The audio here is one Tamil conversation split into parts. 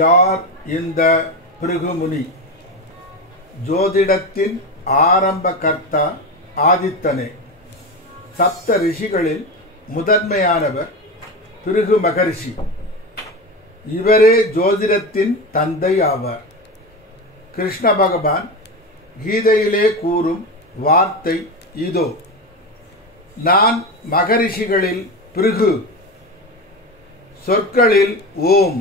யார் இந்த பிருகுமுனி? ஜோதிடத்தின் ஆரம்ப கர்த்தா ஆதித்தனே. சப்த ரிஷிகளில் முதன்மையானவர் பிருகு மகரிஷி. இவரே ஜோதிடத்தின் தந்தை ஆவார். கிருஷ்ண பகவான் கீதையிலே கூறும் வார்த்தை இதோ: நான் மகரிஷிகளில் பிருகு. சொற்களில் ஓம்.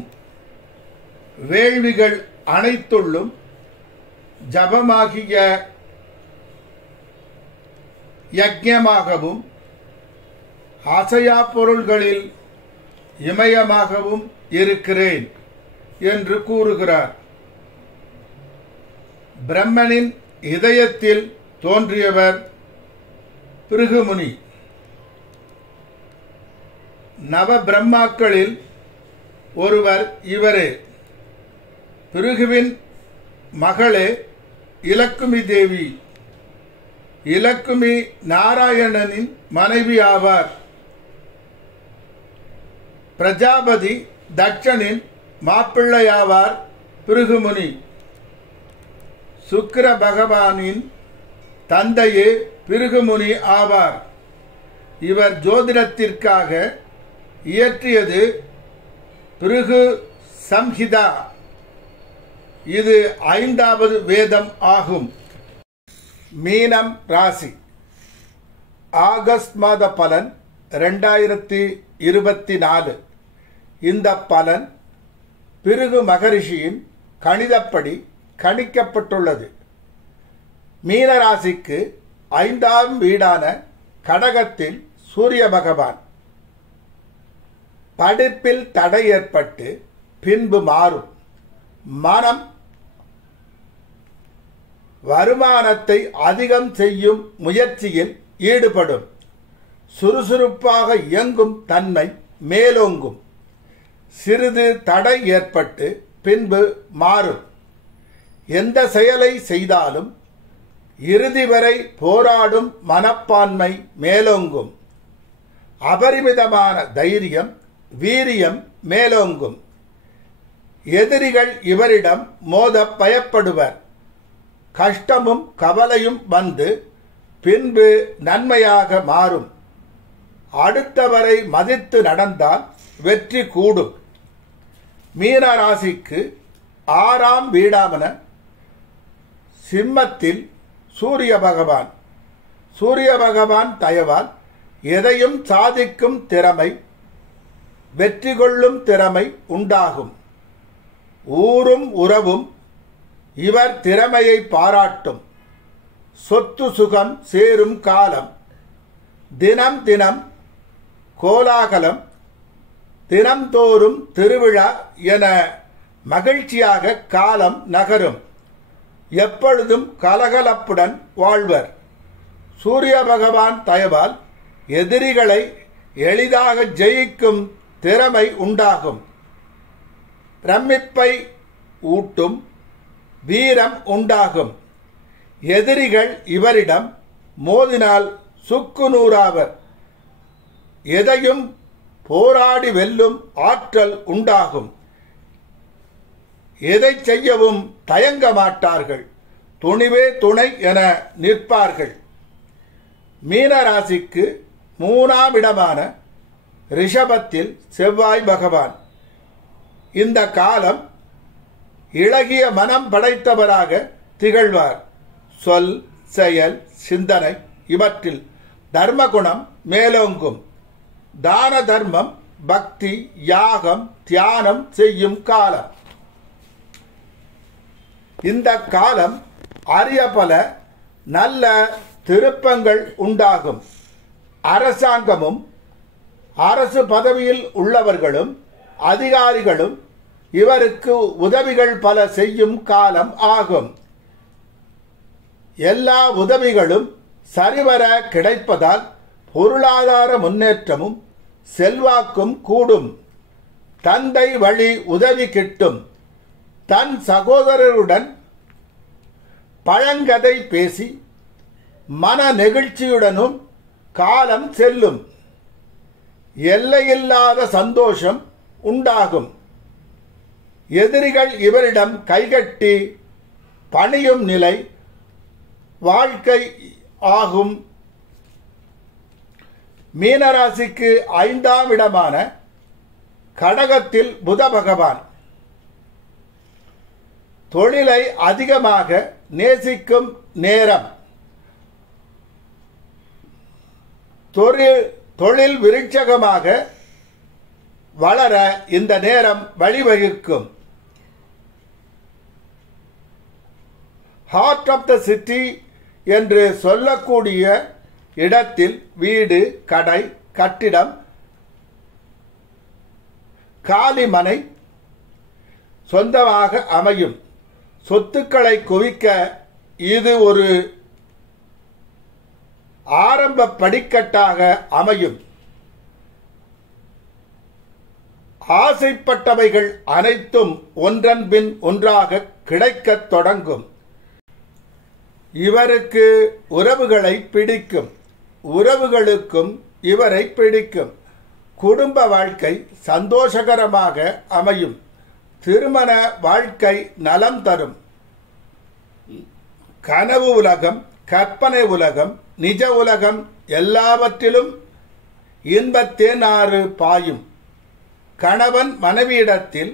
வேள்விகள் அனைத்துள்ளும் ஜபமாகிய யஜ்ஞமாகவும் அசையா பொருள்களில் இமயமாகவும் இருக்கிறேன் என்று கூறுகிறார். பிரம்மனின் இதயத்தில் தோன்றியவர் பிருகுமுனி. நவ பிரம்மாக்களில் ஒருவர் இவரே. பிருகுவின் மகளே இலக்குமி தேவி. இலக்குமி நாராயணனின் மனைவி ஆவார். பிரஜாபதி தட்சனின் மாப்பிள்ளையாவார் பிருகுமுனி. சுக்கிர பகவானின் தந்தையே பிருகுமுனி ஆவார். இவர் ஜோதிடத்திற்காக இயற்றியது பிருகு சம்ஹிதா. இது 5வது வேதம் ஆகும். மீனம் ராசி. ஆகஸ்ட் மாத பலன் 2024. இந்த பலன் பிருகு மகரிஷியின் கணிதப்படி கணிக்கப்பட்டுள்ளது. மீனராசிக்கு 5ஆம் வீடான கடகத்தில் சூரிய பகவான். படிப்பில் தடை ஏற்பட்டு பின்பு மாறும். மனம் வருமானத்தை அதிகம் செய்யும் முயற்சியில் ஈடுபடும். சுறுசுறுப்பாக இயங்கும் தன்மை மேலோங்கும். சிறிது தடை ஏற்பட்டு பின்பு மாறும். எந்த செயலை செய்தாலும் இறுதி வரை போராடும் மனப்பான்மை மேலோங்கும். அபரிமிதமான தைரியம் வீரியம் மேலோங்கும். எதிரிகள் இவரிடம் மோத பயப்படுவர். கஷ்டமும் கவலையும் வந்து பின்பு நன்மையாக மாறும். அடுத்தவரை மதித்து நடந்தால் வெற்றி கூடும். மீனராசிக்கு 6ஆம் வீடான சிம்மத்தில் சூரிய பகவான். சூரிய பகவான் தயவால் எதையும் சாதிக்கும் திறமை, வெற்றி கொள்ளும் திறமை உண்டாகும். ஊரும் உறவும் இவர் திறமையை பாராட்டும். சொத்து சுகம் சேரும் காலம். தினம் தினம் கோலாகலம், தினம்தோறும் திருவிழா என மகிழ்ச்சியாக காலம் நகரும். எப்பொழுதும் கலகலப்புடன் வாழ்வர். சூரிய பகவான் தயவால் எதிரிகளை எளிதாக ஜெயிக்கும் திறமை உண்டாகும். பிரமிப்பை ஊட்டும் வீரம் உண்டாகும். எதிரிகள் இவரிடம் மோதினால் சுக்குநூறாவர். எதையும் போராடி வெல்லும் ஆற்றல் உண்டாகும். எதை செய்யவும் தயங்க மாட்டார்கள். துணிவே துணை என நிற்பார்கள். மீனராசிக்கு 3ஆம் இடமான ரிஷபத்தில் செவ்வாய் பகவான். இந்த காலம் இளகிய மனம் படைத்தவராக திகழ்வார். சொல், செயல், சிந்தனை இவற்றில் தர்மகுணம் மேலோங்கும். தான தர்மம், பக்தி, யாகம், தியானம் செய்யும் காலம். இந்த காலம் அரிய பல நல்ல திருப்பங்கள் உண்டாகும். அரசாங்கமும் அரசு பதவியில் உள்ளவர்களும் அதிகாரிகளும் இவருக்கு உதவிகள் பல செய்யும் காலம் ஆகும். எல்லா உதவிகளும் சரிவர கிடைப்பதால் பொருளாதார முன்னேற்றமும் செல்வாக்கும் கூடும். தந்தை வழி உதவி கிட்டும். தன் சகோதரருடன் பழங்கதை பேசி மன நெகிழ்ச்சியுடனும் காலம் செல்லும். எல்லையில்லாத சந்தோஷம் உண்டாகும். எதிரிகள் இவரிடம் கைகட்டி பணியும் நிலை வாழ்க்கை ஆகும். மீனராசிக்கு 5ஆம் இடமான கடகத்தில் புத பகவான் தொழிலை அதிகமாக நேசிக்கும் நேரம். தொழில் விருட்சகமாக வளர இந்த நேரம் வழிவகுக்கும். ஹார்ட் ஆஃப் த சிட்டி என்று சொல்லக்கூடிய இடத்தில் வீடு, கடை, கட்டிடம், காலிமனை சொந்தமாக அமையும். சொத்துக்களை குவிக்க இது ஒரு ஆரம்ப படிக்கட்டாக அமையும். ஆசைப்பட்டவைகள் அனைத்தும் ஒன்றன் பின் ஒன்றாக கிடைக்கத் தொடங்கும். இவருக்கு உறவுகளை பிடிக்கும், உறவுகளுக்கும் இவரை பிடிக்கும். குடும்ப வாழ்க்கை சந்தோஷகரமாக அமையும். திருமண வாழ்க்கை நலம் தரும். கனவு உலகம், கற்பனை உலகம், நிஜ உலகம் எல்லாவற்றிலும் இன்பத்தேனாறு பாயும். கணவன் மனைவியிடத்தில்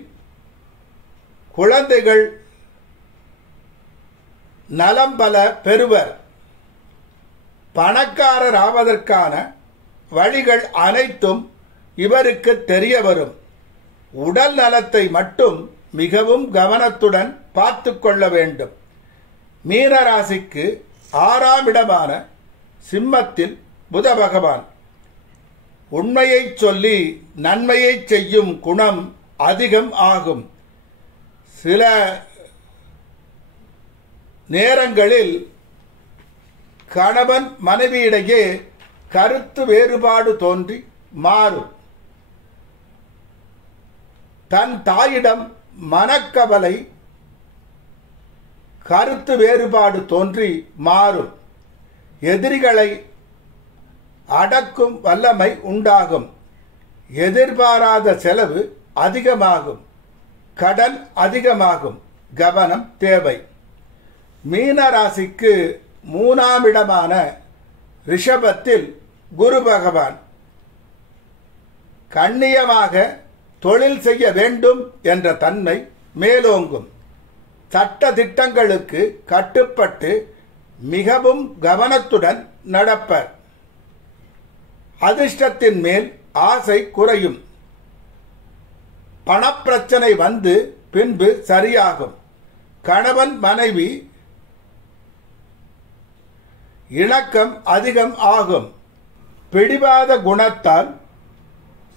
குழந்தைகள் நலம் பல பெறுவர். பணக்காரர் ஆவதற்கான வழிகள் அனைத்தும் இவருக்கு தெரிய வரும். உடல் நலத்தை மட்டும் மிகவும் கவனத்துடன் பார்த்து கொள்ள வேண்டும். மீனராசிக்கு 6ஆம் இடமான சிம்மத்தில் புத பகவான் உண்மையை சொல்லி நன்மையை செய்யும் குணம் அதிகம் ஆகும். சில நேரங்களில் கணவன் மனைவியிடையே கருத்து வேறுபாடு தோன்றி மாறும். தன் தாயிடம் மனக்கவலை, கருத்து வேறுபாடு தோன்றி மாறும். எதிரிகளை அடக்கும் வல்லமை உண்டாகும். எதிர்பாராத செலவு அதிகமாகும். கடன் அதிகமாகும். கவனம் தேவை. மீனராசிக்கு 3ஆம் இடமான ரிஷபத்தில் குரு பகவான் கண்ணியமாக தொழில் செய்ய வேண்டும் என்ற தன்மை மேலோங்கும். சட்ட திட்டங்களுக்கு கட்டுப்பட்டு மிகவும் கவனத்துடன் நடப்பர். அதிர்ஷ்டத்தின் மேல் ஆசை குறையும். பணப்பிரச்சனை வந்து பின்பு சரியாகும். கணவன் மனைவி இணக்கம் அதிகம் ஆகும். பிடிவாத குணத்தால்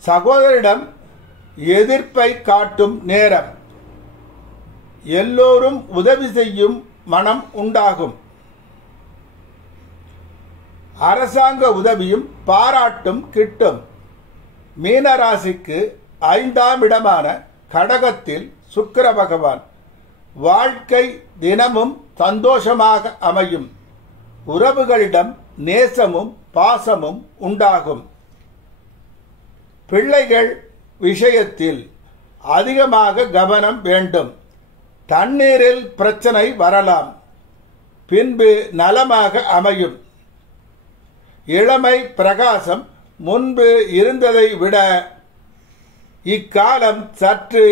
சகோதரிடம் எதிர்ப்பை காட்டும் நேரம். எல்லோரும் உதவி செய்யும் மனம் உண்டாகும். அரசாங்க உதவியும் பாராட்டும் கிட்டும். மீனராசிக்கு 5ஆம் இடமான கடகத்தில் சுக்கிர பகவான் வாழ்க்கை தினமும் சந்தோஷமாக அமையும். உறவுகளிடம் நேசமும் பாசமும் உண்டாகும். பிள்ளைகள் விஷயத்தில் அதிகமாக கவனம் வேண்டும். தண்ணீரில் பிரச்சனை வரலாம். பின்பு நலமாக அமையும். இளமை பிரகாசம் முன்பு இருந்ததை விட இக்காலம் சற்று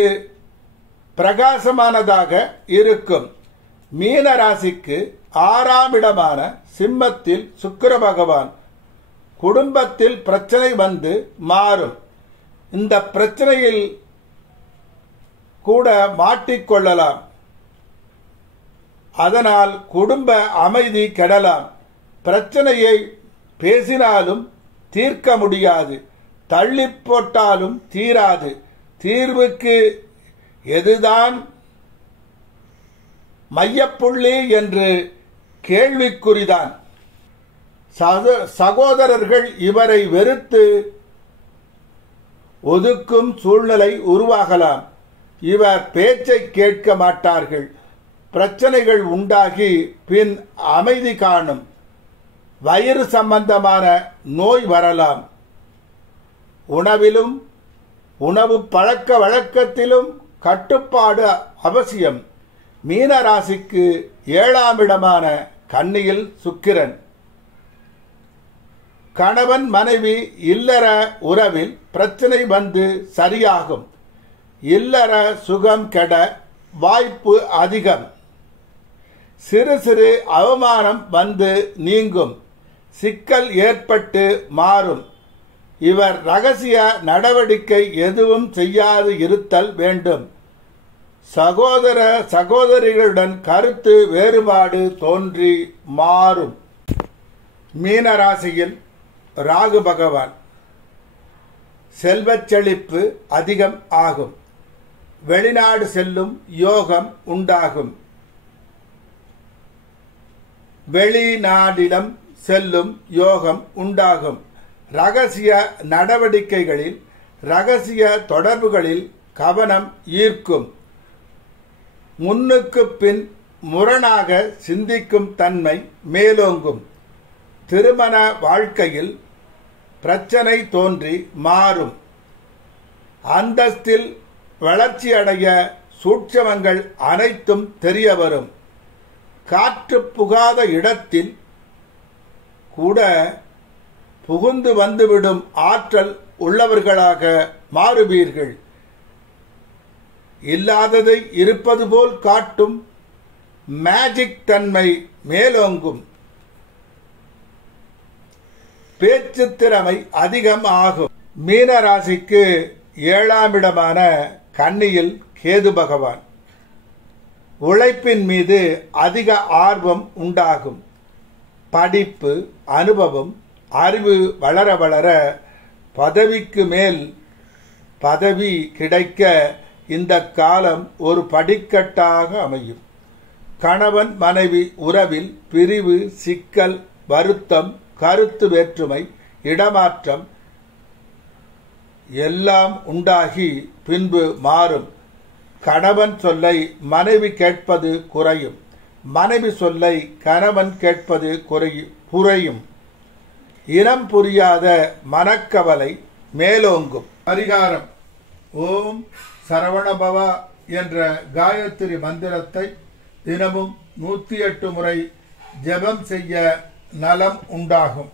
பிரகாசமானதாக இருக்கும். மீனராசிக்கு 6ஆம் இடமான சிம்மத்தில் சுக்கிர பகவான் குடும்பத்தில் பிரச்சனை வந்து மாறும். இந்த பிரச்சனையில் கூட மாட்டிக்கொள்ளலாம். அதனால் குடும்ப அமைதி கெடலாம். பிரச்சனையை பேசினாலும் தீர்க்க முடியாது. தள்ளி போட்டாலும் தீராது. தீர்வுக்கு எதுதான் மையப்புள்ளி என்று கேள்விக்குறிதான். சகோதரர்கள் இவரை வெறுத்து ஒதுக்கும் சூழ்நிலை உருவாகலாம். இவர் பேச்சை கேட்க மாட்டார்கள். பிரச்சனைகள் உண்டாகி பின் அமைதி காணும். வயிறு சம்பந்தமான நோய் வரலாம். உணவிலும் உணவு பழக்க வழக்கத்திலும் கட்டுப்பாடு அவசியம். மீன ராசிக்கு 7ஆம் இடமான கன்னியில் சுக்கிரன். கணவன் மனைவி இல்லற உறவில் பிரச்சனை வந்து சரியாகும். இல்லற சுகம் கெட வாய்ப்பு அதிகம். சிறு சிறு அவமானம் வந்து நீங்கும். சிக்கல் ஏற்பட்டு மாறும். இவர் ரகசிய நடவடிக்கை எதுவும் செய்யாது இருத்தல் வேண்டும். சகோதர சகோதரிகளுடன் கருத்து வேறுபாடு தோன்றி மாறும். மீனராசியில் ராகு பகவான். செல்வச் செழிப்பு அதிகம் ஆகும். வெளிநாடு செல்லும் யோகம் உண்டாகும். வெளிநாடிடம் செல்லும் யோகம் உண்டாகும். ரகசிய நடவடிக்கைகளில் ரகசிய தொடர்புகளில் கவனம் ஈர்க்கும். முன்னுக்கு பின் முரணாக சிந்திக்கும் தன்மை மேலோங்கும். திருமண வாழ்க்கையில் பிரச்சனை தோன்றி மாறும். அந்தஸ்தில் வளர்ச்சியடைய சூட்சமங்கள் அனைத்தும் தெரிய வரும். காற்று புகாத இடத்தில் கூட புகுந்து வந்துவிடும் ஆற்றல் உள்ளவர்களாக மாறுவீர்கள். இல்லாததை இருப்பது போல் காட்டும் மேஜிக் தன்மை மேலோங்கும். பேச்சு திறமை அதிகம் ஆகும். மீன ராசிக்கு 7ஆம் இடமான கன்னியில் கேது பகவான். உழைப்பின் மீது அதிக ஆர்வம் உண்டாகும். படிப்பு, அனுபவம், அறிவு வளர வளர பதவிக்கு மேல் பதவி கிடைக்க இந்த காலம் ஒரு படிக்கட்டாக அமையும். கணவன் மனைவி உறவில் பிரிவு, சிக்கல், வருத்தம், கருத்து வேற்றுமை, இடமாற்றம் எல்லாம் உண்டாகி பின்பு மாறும். கணவன் சொல்லை மனைவி கேட்பது குறையும். மனைவி சொல்லை கணவன் கேட்பது குறையும். இனம் புரியாத மனக்கவலை மேலோங்கும். பரிகாரம்: ஓம் சரவணபவா என்ற காயத்ரி மந்திரத்தை தினமும் 108 முறை ஜெபம் செய்ய நலம் உண்டாகும்.